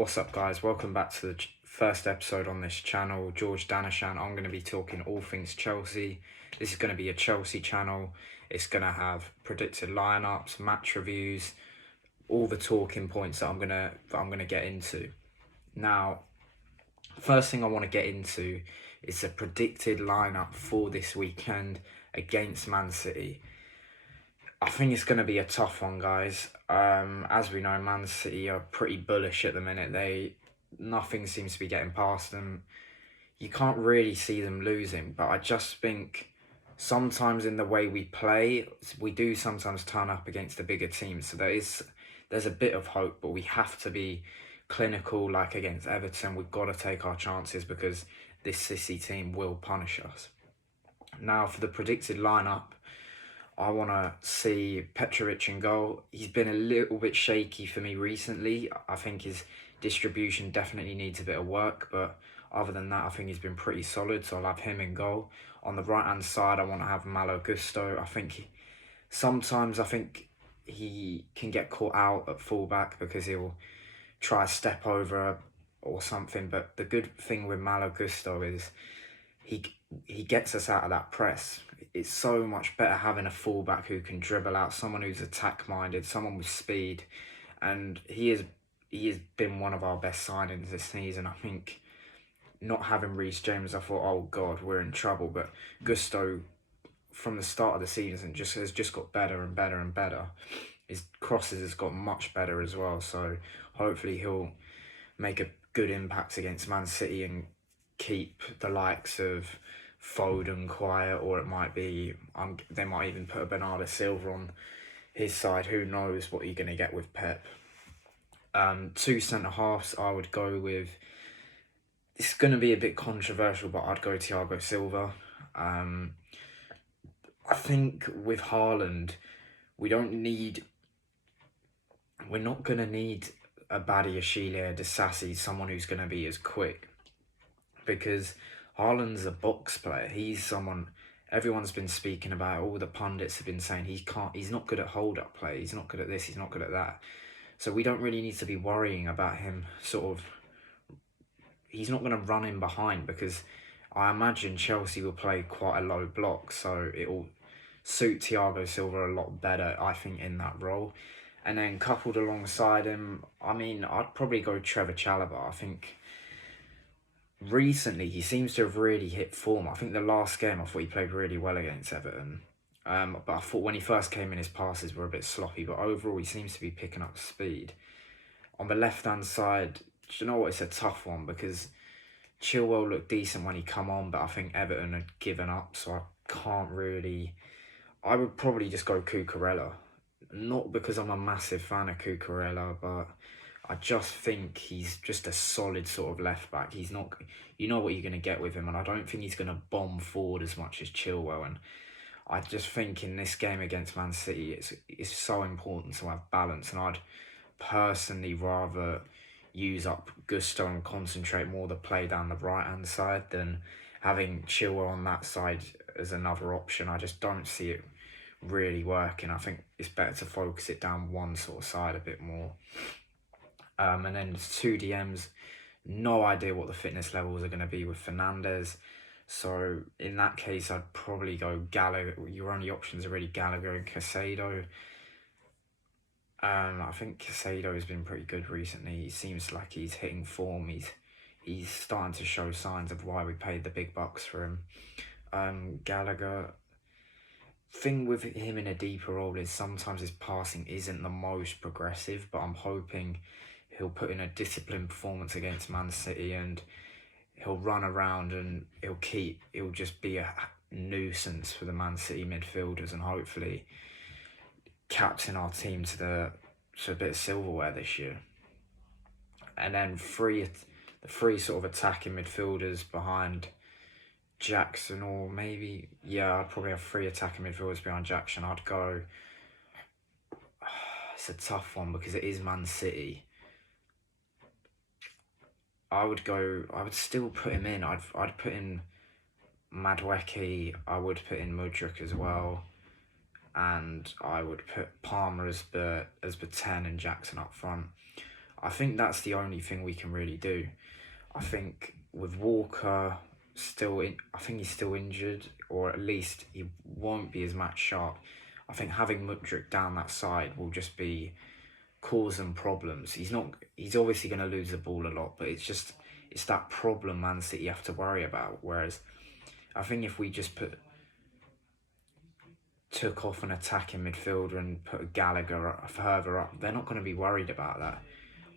What's up, guys? Welcome back to the first episode on this channel. George Danashan. I'm going to be talking all things Chelsea. This is going to be a Chelsea channel. It's going to have predicted lineups, match reviews, all the talking points that I'm gonna get into. Now, first thing I want to get into is the predicted lineup for this weekend against Man City. I think it's going to be a tough one, guys. As we know, Man City are pretty bullish at the minute. Nothing seems to be getting past them. You can't really see them losing, but I just think sometimes in the way we play, we do sometimes turn up against the bigger teams. So there's a bit of hope, but we have to be clinical, like against Everton. We've got to take our chances because this City team will punish us. Now, for the predicted lineup, I want to see Petrovic in goal. He's been a little bit shaky for me recently. I think his distribution definitely needs a bit of work, but other than that, I think he's been pretty solid, so I'll have him in goal. On the right-hand side, I want to have Malo Gusto. Sometimes I think he can get caught out at fullback because he'll try to step over or something, but the good thing with Malo Gusto is he gets us out of that press. It's so much better having a fullback who can dribble out, someone who's attack-minded, someone with speed, and he has been one of our best signings this season. I think not having Reece James, I thought, oh God, we're in trouble, but Gusto, from the start of the season, has just got better and better and better. His crosses has got much better as well, so hopefully he'll make a good impact against Man City and keep the likes of Foden quiet, or it might be they might even put a Bernardo Silva on his side. Who knows what you're going to get with Pep. Two centre-halves I would go with. It's going to be a bit controversial, but I'd go Thiago Silva. I think with Haaland, we're not going to need a Badiashile, Disasi, someone who's going to be as quick, because Haaland's a box player. He's someone everyone's been speaking about. All the pundits have been saying he's not good at hold-up play. He's not good at this. He's not good at that. So we don't really need to be worrying about him. He's not going to run in behind, because I imagine Chelsea will play quite a low block. So it will suit Thiago Silva a lot better, I think, in that role. And then coupled alongside him, I'd probably go Trevor Chalobah. I think recently he seems to have really hit form. I think the last game I thought he played really well against Everton. But I thought when he first came in, his passes were a bit sloppy. But overall, he seems to be picking up speed. On the left-hand side, do you know what? It's a tough one because Chilwell looked decent when he come on, but I think Everton had given up, so I can't really. I would probably just go Cucurella. Not because I'm a massive fan of Cucurella, but I just think he's just a solid sort of left back. He's not, you know what you're going to get with him, and I don't think he's going to bomb forward as much as Chilwell. And I just think in this game against Man City, it's so important to have balance, and I'd personally rather use up Gusto and concentrate more the play down the right-hand side than having Chilwell on that side as another option. I just don't see it really working. I think it's better to focus it down one sort of side a bit more. And then there's two DMs. No idea what the fitness levels are going to be with Fernandes. So in that case, I'd probably go Gallagher. Your only options are really Gallagher and Caicedo. I think Caicedo has been pretty good recently. He seems like he's hitting form. He's starting to show signs of why we paid the big bucks for him. Gallagher, thing with him in a deeper role is sometimes his passing isn't the most progressive, but I'm hoping he'll put in a disciplined performance against Man City and he'll run around and he'll just be a nuisance for the Man City midfielders and hopefully captain our team to a bit of silverware this year. And then the three sort of attacking midfielders behind Jackson, or maybe, I'd probably have three attacking midfielders behind Jackson. I'd go, it's a tough one because it is Man City. I would still put him in. I'd put in Madueke, I would put in Mudryk as well, and I would put Palmer as the 10 and Jackson up front. I think that's the only thing we can really do. I think with Walker still in, I think he's still injured, or at least he won't be as match sharp. I think having Mudryk down that side will just be causing problems. He's not. He's obviously going to lose the ball a lot, but it's that problem Man City have to worry about. Whereas I think if we just took off an attacking midfielder and put Gallagher further up, they're not going to be worried about that.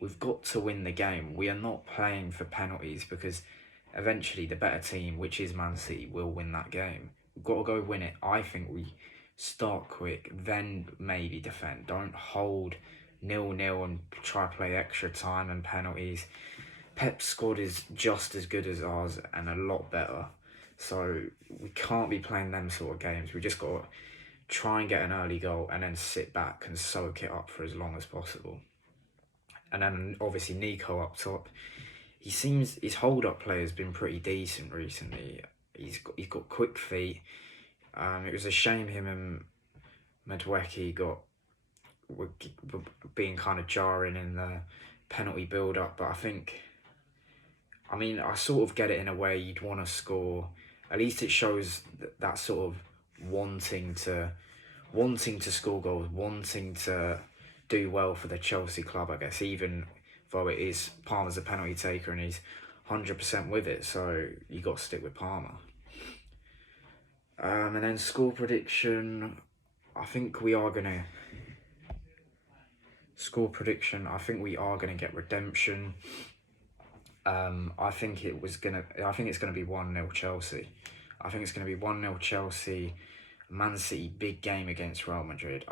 We've got to win the game. We are not playing for penalties because eventually the better team, which is Man City, will win that game. We've got to go win it. I think we start quick, then maybe defend. Don't hold 0-0 and try to play extra time and penalties. Pep's squad is just as good as ours and a lot better. So we can't be playing them sort of games. We just got to try and get an early goal and then sit back and soak it up for as long as possible. And then obviously Nico up top. His hold-up play has been pretty decent recently. He's got quick feet. It was a shame him and Madueke were being kind of jarring in the penalty build-up. But I sort of get it in a way. You'd want to score. At least it shows that sort of wanting to score goals, wanting to do well for the Chelsea club, I guess, even though it is Palmer's a penalty taker and he's 100% with it, so you got to stick with Palmer. And then score prediction, I think we are going to get redemption. I think it's going to be 1-0 Chelsea. I think it's going to be 1-0 Chelsea. Man City, big game against Real Madrid.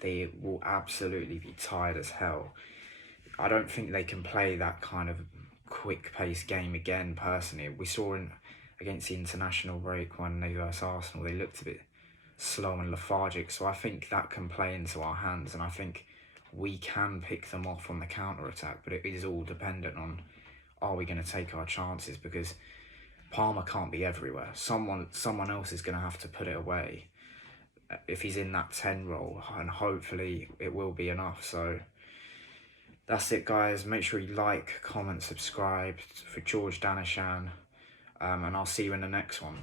They will absolutely be tired as hell. I don't think they can play that kind of quick-paced game again, personally. We saw against the international break when they versus Arsenal, they looked a bit slow and lethargic. So I think that can play into our hands, and I think we can pick them off on the counter-attack. But it is all dependent on, are we going to take our chances? Because Palmer can't be everywhere. Someone else is going to have to put it away if he's in that 10 role, and hopefully it will be enough. So that's it, guys. Make sure you like, comment, subscribe for George Danashan, and I'll see you in the next one.